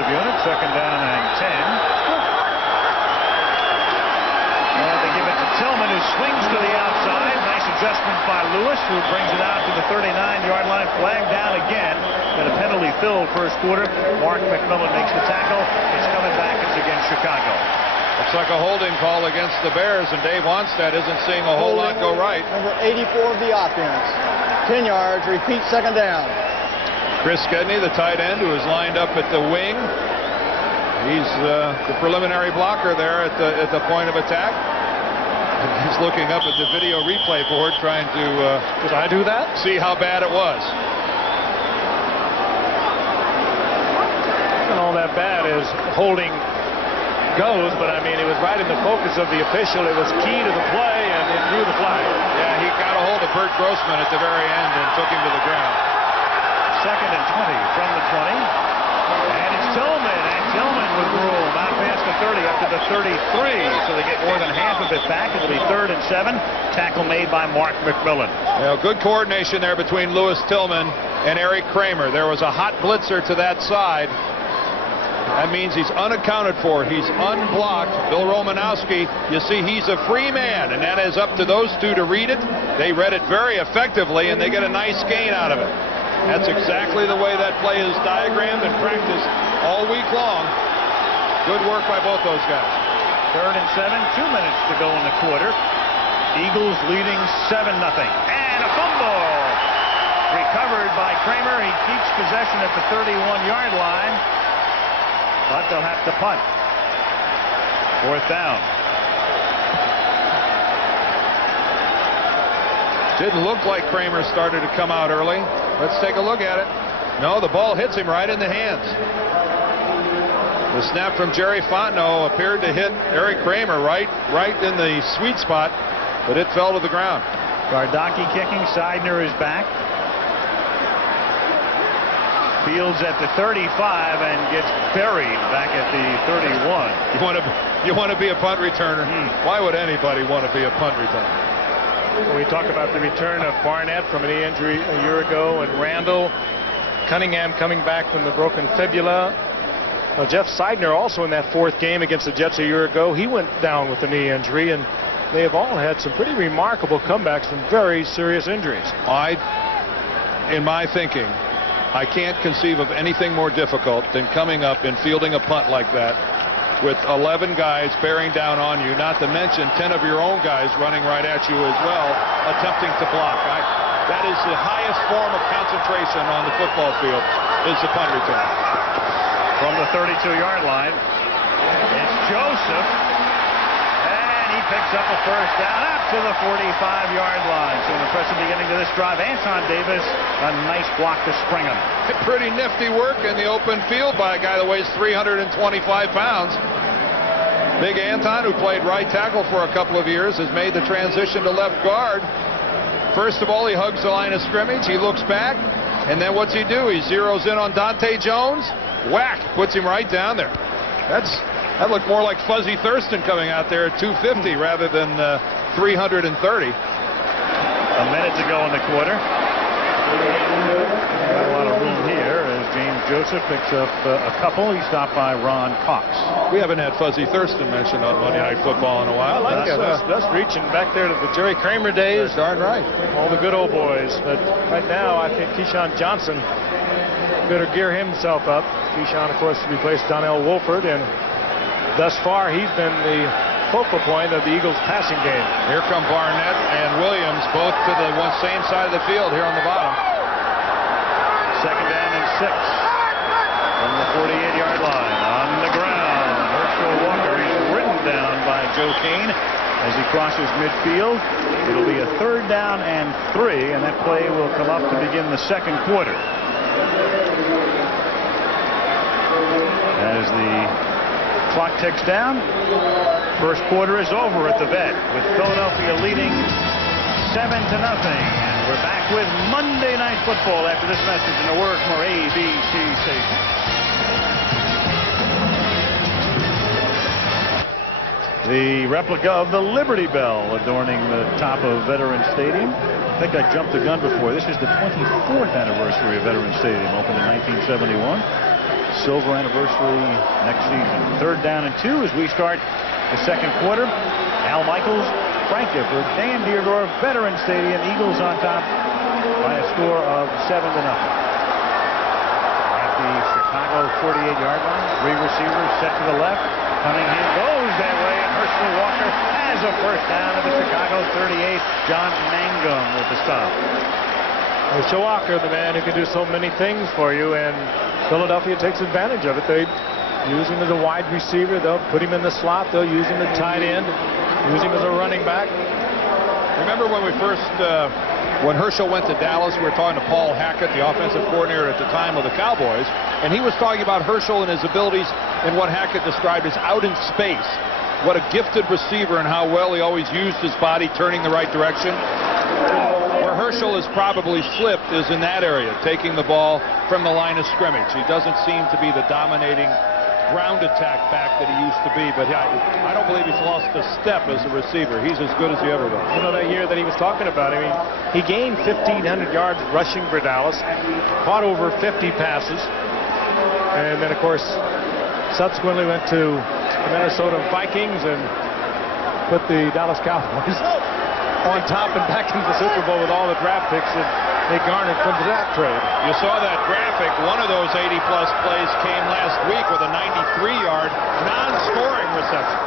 defensive unit. Second down and 10. And they give it to Tillman, who swings to the outside. Nice adjustment by Lewis, who brings it out to the 39-yard line. Flag down again. Got a penalty-filled first quarter. Mark McMillan makes the tackle. It's coming back. It's against Chicago. Looks like a holding call against the Bears, and Dave Wanstead isn't seeing a whole lot go right. Number 84 of the offense. 10 yards. Repeat, second down. Chris Gedney, the tight end, who is lined up at the wing. He's the preliminary blocker there at the point of attack. He's looking up at the video replay board, trying to did I do that? See how bad it was. And all that bad is holding goes, but I mean it was right in the focus of the official. It was key to the play, and it drew the flag. Yeah, he got a hold of Bert Grossman at the very end and took him to the ground. Second and 20 from the 20. And it's Tillman. And Tillman with room out past the 30 up to the 33. So they get more than half of it back. It'll be 3rd and 7. Tackle made by Mark McMillan. Well, good coordination there between Louis Tillman and Eric Kramer. There was a hot blitzer to that side. That means he's unaccounted for. He's unblocked. Bill Romanowski, you see, he's a free man, and that is up to those two to read it. They read it very effectively, and they get a nice gain out of it. That's exactly the way that play is diagrammed and practiced all week long. Good work by both those guys. 3rd and 7, 2 minutes to go in the quarter. Eagles leading 7-0. And a fumble. Recovered by Kramer. He keeps possession at the 31-yard line. But they'll have to punt. 4th down. Didn't look like Kramer started to come out early. Let's take a look at it. No, the ball hits him right in the hands. The snap from Jerry Fontenot appeared to hit Eric Kramer right in the sweet spot, but it fell to the ground. Gardocki kicking. Seider is back. Fields at the 35 and gets buried back at the 31. You want to be a punt returner? Why would anybody want to be a punt returner? Well, we talk about the return of Barnett from a knee injury a year ago, and Randall Cunningham coming back from the broken fibula. Well, Jeff Seider also in that 4th game against the Jets a year ago. He went down with a knee injury, and they have all had some pretty remarkable comebacks from very serious injuries. In my thinking, I can't conceive of anything more difficult than coming up and fielding a punt like that with 11 guys bearing down on you, not to mention 10 of your own guys running right at you as well, attempting to block. That is the highest form of concentration on the football field, is the punt return. From the 32-yard line, it's Joseph, and he picks up a first down up to the 45-yard line. So an impressive beginning to this drive. Anton Davis, a nice block to spring him. Pretty nifty work in the open field by a guy that weighs 325 pounds. Big Anton, who played right tackle for a couple of years, has made the transition to left guard. First of all, he hugs the line of scrimmage. He looks back, and then what's he do? He zeroes in on Dante Jones. Whack! Puts him right down there. That looked more like Fuzzy Thurston coming out there at 250 rather than 330. A minute to go in the quarter. Got a lot of room here as James Joseph picks up a couple. He's stopped by Ron Cox. We haven't had Fuzzy Thurston mentioned on Monday Night Football in a while. I like that's reaching back there to the Jerry Kramer days. Darn right. All the good old boys. But right now, I think Keyshawn Johnson better gear himself up. Keyshawn, of course, replaced Donnell Wolford, and thus far, he's been the focal point of the Eagles' passing game. Here come Barnett and Williams, both to the same side of the field here on the bottom. Second down and 6 from the 48-yard line. On the ground, Herschel Walker is ridden down by Joe Kane as he crosses midfield. It'll be a 3rd down and 3, and that play will come up to begin the second quarter. As the clock ticks down, first quarter is over at the Vet, with Philadelphia leading 7-0. And we're back with Monday Night Football after this message and a word from our ABC station. The replica of the Liberty Bell adorning the top of Veterans Stadium. I think I jumped the gun before. This is the 24th anniversary of Veterans Stadium, opened in 1971. silver anniversary next season. 3rd down and 2 as we start the second quarter. Al Michaels, Frank Gifford, Dan Deardorff, Veterans Stadium. Eagles on top by a score of 7-0. At the Chicago 48-yard line, 3 receivers set to the left. Cunningham goes that way, and Herschel Walker has a first down at the Chicago 38. John Mangum with the stop. Herschel Walker, the man who can do so many things for you, and Philadelphia takes advantage of it. They use him as a wide receiver. They'll put him in the slot. They'll use him at tight end. Use him as a running back. Remember when we first, when Herschel went to Dallas, we were talking to Paul Hackett, the offensive coordinator at the time of the Cowboys, and he was talking about Herschel and his abilities in what Hackett described as out in space. What a gifted receiver and how well he always used his body, turning the right direction. Where Herschel is probably slipped is in that area, taking the ball from the line of scrimmage. He doesn't seem to be the dominating ground attack back that he used to be, but I don't believe he's lost a step as a receiver. He's as good as he ever was. You know, that year that he was talking about, I mean, he gained 1,500 yards rushing for Dallas, caught over 50 passes, and then, of course, subsequently went to the Minnesota Vikings and put the Dallas Cowboys on top and back into the Super Bowl with all the draft picks that they garnered from that trade. You saw that graphic. One of those 80-plus plays came last week with a 93-yard non-scoring reception.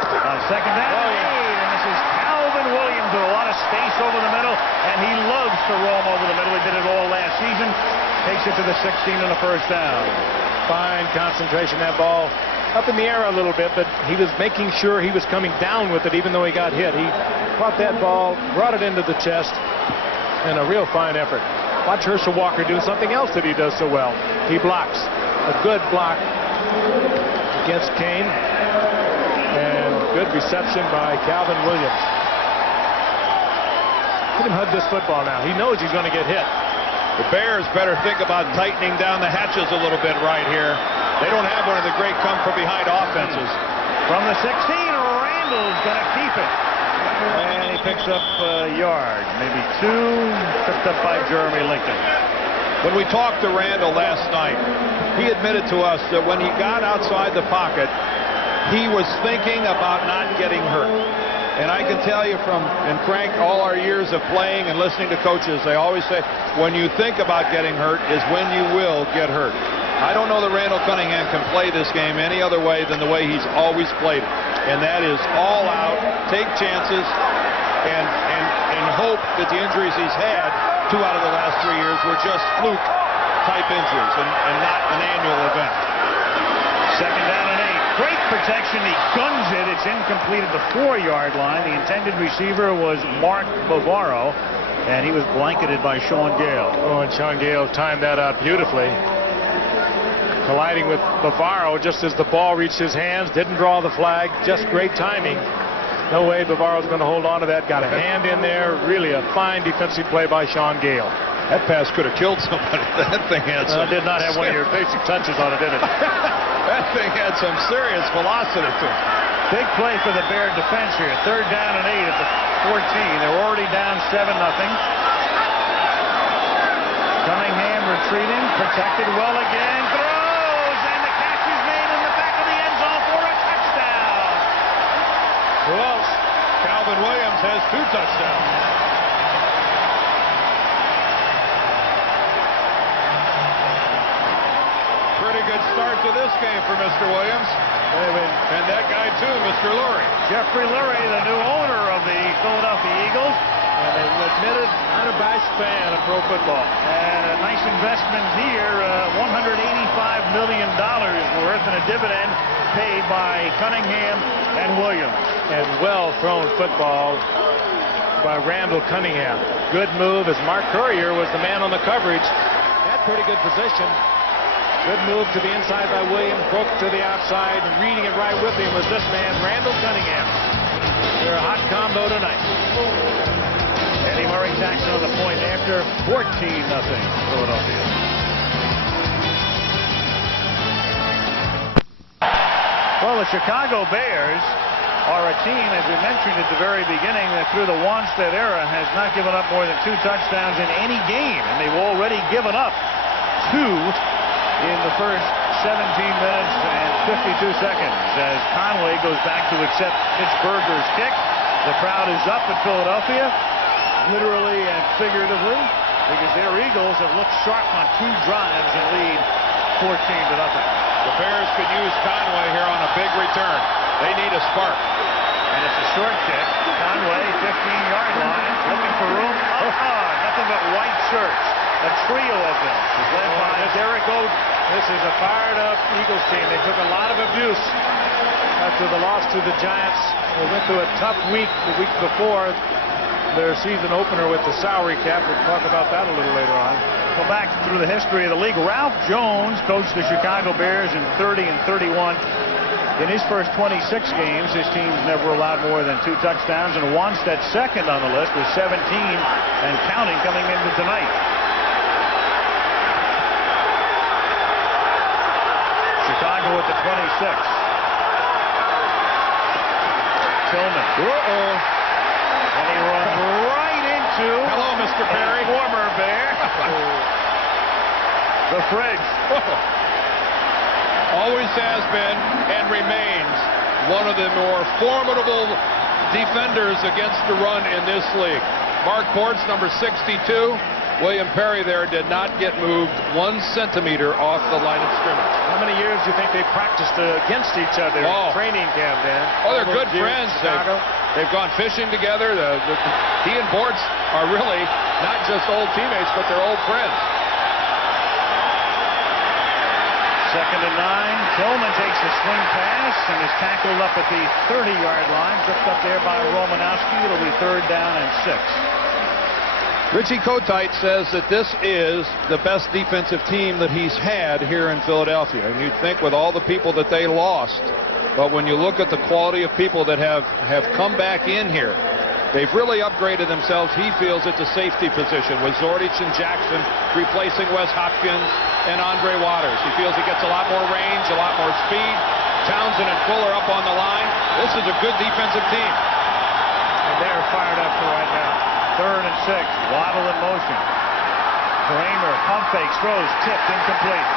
Second down and 8, and this is Calvin Williams with a lot of space over the middle, and he loves to roam over the middle. He did it all last season. Takes it to the 16 on the first down. Fine concentration. That ball up in the air a little bit, but he was making sure he was coming down with it even though he got hit. He caught that ball, brought it into the chest, and a real fine effort. Watch Herschel Walker do something else that he does so well. He blocks. A good block against Kane, and good reception by Calvin Williams. Let him hug this football now. He knows he's going to get hit. The Bears better think about tightening down the hatches a little bit right here. They don't have one of the great come-from-behind offenses. From the 16, Randall's going to keep it. And he picks up a yard, maybe 2, picked up by Jeremy Lincoln. When we talked to Randall last night, he admitted to us that when he got outside the pocket, he was thinking about not getting hurt. And I can tell you from, and Frank, all our years of playing and listening to coaches, they always say, when you think about getting hurt is when you will get hurt. I don't know that Randall Cunningham can play this game any other way than the way he's always played it. And that is all out, take chances, and hope that the injuries he's had, 2 out of the last 3 years, were just fluke-type injuries and not an annual event. Second down and 8. Great protection. He guns it. It's incomplete at the 4-yard line. The intended receiver was Mark Bavaro, and he was blanketed by Sean Gale. Oh, and Sean Gale timed that out beautifully. Colliding with Bavaro just as the ball reached his hands. Didn't draw the flag. Just great timing. No way Bavaro's going to hold on to that. Got a hand in there. Really a fine defensive play by Sean Gale. That pass could have killed somebody. That thing had some... did not have one of your basic touches on it, did it? That thing had some serious velocity to it. Big play for the Bear defense here. 3rd down and 8 at the 14. They're already down 7-0. Cunningham retreating, protected well again, throws, and the catch is made in the back of the end zone for a touchdown. Who else? Calvin Williams has 2 touchdowns. Pretty good start to this game for Mr. Williams. And that guy, too, Mr. Lurie. Jeffrey Lurie, the new owner of the Philadelphia Eagles. And an admitted unabashed fan of pro football. And a nice investment here, $185 million worth in a dividend paid by Cunningham and Williams. And well-thrown football by Randall Cunningham. Good move as Mark Courier was the man on the coverage. Had pretty good position. Good move to the inside by Williams. Broke to the outside. And reading it right with him was this man, Randall Cunningham. They're a hot combo tonight. Eddie Murray Jackson on the point after 14-0 Philadelphia. Well, the Chicago Bears are a team, as we mentioned at the very beginning, that through the Wanstead era has not given up more than 2 touchdowns in any game. And they've already given up 2 in the first 17 minutes and 52 seconds as Conway goes back to accept Pittsburgh's kick. The crowd is up in Philadelphia, literally and figuratively, because their Eagles have looked sharp on 2 drives and lead 14-0. The Bears could use Conway here on a big return. They need a spark. And it's a short kick. Conway, 15-yard line, looking for room. Nothing but white shirts. A trio of them is led by Derek Oden. This is a fired-up Eagles team. They took a lot of abuse after the loss to the Giants. They went through a tough week the week before their season opener with the salary cap. We'll talk about that a little later on. Go back through the history of the league. Ralph Jones coached the Chicago Bears in 30 and 31. In his first 26 games, his team's never allowed more than 2 touchdowns, and Wanstead second on the list with 17 and counting coming into tonight. Chicago at the 26. Tillman. And he runs right into... Hello, Mr. Perry. Former Bear. The fridge. Always has been and remains one of the more formidable defenders against the run in this league. Mark Ports, number 62. William Perry there did not get moved 1 centimeter off the line of scrimmage. How many years do you think they practiced against each other in training camp, Dan? Oh, they're good friends. They've gone fishing together. He and Ports are really not just old teammates, but they're old friends. 2nd and 9. Tillman takes the swing pass and is tackled up at the 30-yard line. Tripped up there by Romanowski. It'll be 3rd down and 6. Richie Kotite says that this is the best defensive team that he's had here in Philadelphia. And you'd think with all the people that they lost, but when you look at the quality of people that have come back in here, they've really upgraded themselves. He feels at the safety position with Zordich and Jackson replacing Wes Hopkins and Andre Waters. He feels he gets a lot more range, a lot more speed. Townsend and Fuller up on the line. This is a good defensive team. And they're fired up for right now. 3rd and 6. Waddle in motion. Kramer pump fakes, throws, tipped, incomplete.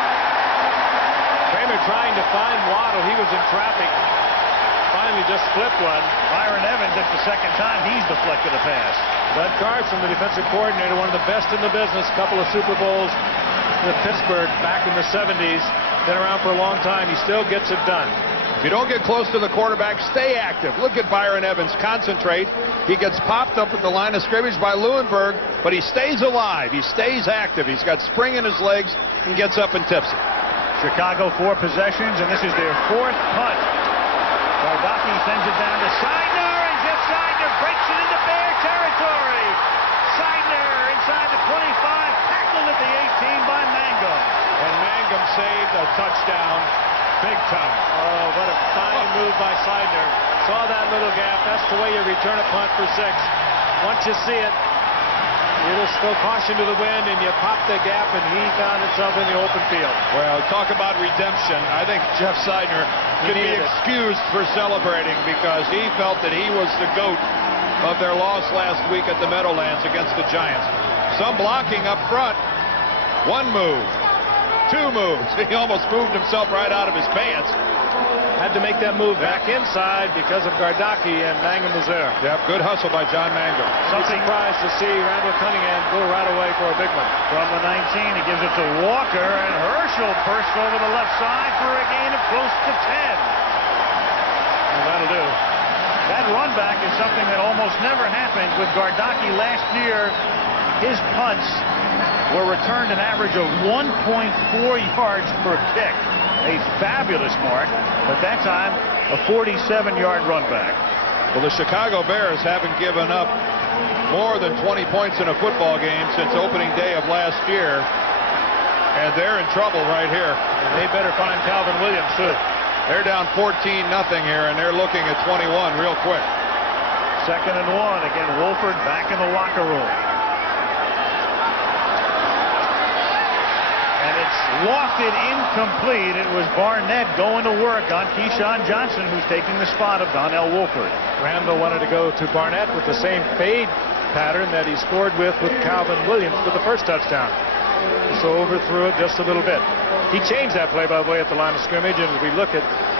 Kramer trying to find Waddle. He was in traffic. Finally just flipped one. Byron Evans, it's the 2nd time he's deflected a pass. Bud Carson, the defensive coordinator, one of the best in the business. Couple of Super Bowls with Pittsburgh back in the 70s. Been around for a long time. He still gets it done. If you don't get close to the quarterback, stay active. Look at Byron Evans concentrate. He gets popped up at the line of scrimmage by Leuenberg, but he stays alive. He stays active. He's got spring in his legs and gets up and tips it. Chicago 4 possessions, and this is their 4th punt. Bardaki sends it down to Seider, and Jeff Seider breaks it into Bear territory. Seider inside the 25, tackled at the 18 by Mangum. And Mangum saved a touchdown big time. Oh, what a fine move by Seider. Saw that little gap. That's the way you return a punt for 6. Once you see it, you just throw caution to the wind and you pop the gap, and he found himself in the open field. Well, talk about redemption. I think Jeff Seider could be excused for celebrating because he felt that he was the GOAT of their loss last week at the Meadowlands against the Giants. Some blocking up front. 1 move. 2 moves. He almost moved himself right out of his pants. Had to make that move back inside because of Gardaki, and Mangum was there. Yep, good hustle by John Mangum. Something surprised to see Randall Cunningham go right away for a big one. From the 19, he gives it to Walker, and Herschel bursts over the left side for a gain of close to 10. And that'll do. That run back is something that almost never happened with Gardaki last year. His punts were returned an average of 1.4 yards per kick. A fabulous mark, but that time a 47-yard run back. Well, the Chicago Bears haven't given up more than 20 points in a football game since opening day of last year, and they're in trouble right here. And they better find Calvin Williams, too. They're down 14-0 here, and they're looking at 21 real quick. 2nd and 1. Again, Wolford back in the locker room. Lofted incomplete. It was Barnett going to work on Keyshawn Johnson, who's taking the spot of Donnell Wolford. Randall wanted to go to Barnett with the same fade pattern that he scored with Calvin Williams for the first touchdown. So overthrew it just a little bit. He changed that play, by the way, at the line of scrimmage, and as we look at